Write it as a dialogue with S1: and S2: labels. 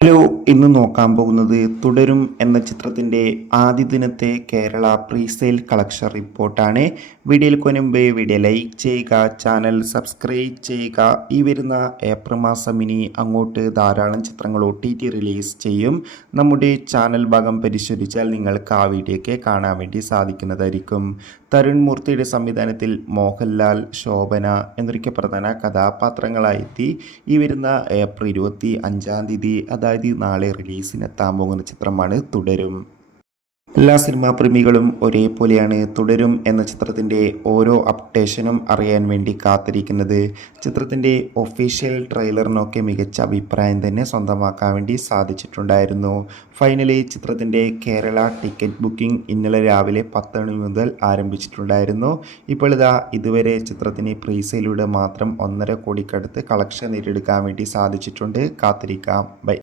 S1: Hello ഇന്ന് നോക്കാൻ പോകുന്നത് തുടരും എന്ന ചിത്രത്തിന്റെ ആദ്യ ദിനത്തെ കേരള പ്രീസെയിൽ കളക്ഷൻ റിപ്പോർട്ടാണ്. വീഡിയോയിൽ കൊനുമ്പ് വീഡിയോ ലൈക്ക് ചെയ്യുക ചാനൽ സബ്സ്ക്രൈബ് ചെയ്യുക. ഈ വരുന്ന ഏപ്രിൽ മാസം ഇനി അങ്ങോട്ട് ധാരാളം ചിത്രങ്ങൾ ഒ ടി ടി റിലീസ് ചെയ്യും. നമ്മുടെ ചാനൽ ഭാഗം പരിശോധിച്ചാൽ നിങ്ങൾക്ക് ആ വീഡിയോയ്ക്ക് കാണാൻ വേണ്ടി സാധിക്കുന്നതായിരിക്കും. തരുൺ മൂർത്തിയുടെ സംവിധാനത്തിൽ മോഹൻലാൽ ശോഭന എന്നൊക്കെ പ്രധാന കഥാപാത്രങ്ങളായെത്തി ഈ വരുന്ന ഏപ്രിൽ ഇരുപത്തി അഞ്ചാം തീയതി അതായത് നാളെ റിലീസിനെത്താൻ പോകുന്ന ചിത്രമാണ് തുടരും. എല്ലാ സിനിമാ പ്രേമികളും ഒരേപോലെയാണ് തുടരും എന്ന ചിത്രത്തിന്റെ ഓരോ അപ്ഡേഷനും അറിയാൻ വേണ്ടി കാത്തിരിക്കുന്നത്. ചിത്രത്തിന്റെ ഒഫീഷ്യൽ ട്രെയിലറിനൊക്കെ മികച്ച അഭിപ്രായം തന്നെ സ്വന്തമാക്കാൻ വേണ്ടി സാധിച്ചിട്ടുണ്ടായിരുന്നു. ഫൈനലി ചിത്രത്തിന്റെ കേരള ടിക്കറ്റ് ബുക്കിംഗ് ഇന്നലെ രാവിലെ പത്ത് മണി മുതൽ ആരംഭിച്ചിട്ടുണ്ടായിരുന്നു. ഇപ്പോൾ ഇതാ ഇതുവരെ ചിത്രത്തിന് പ്രീസയിലൂടെ മാത്രം ഒന്നര കോടിക്കടുത്ത് കളക്ഷൻ നേടിയെടുക്കാൻ വേണ്ടി സാധിച്ചിട്ടുണ്ട്. കാത്തിരിക്കാം. ബൈ.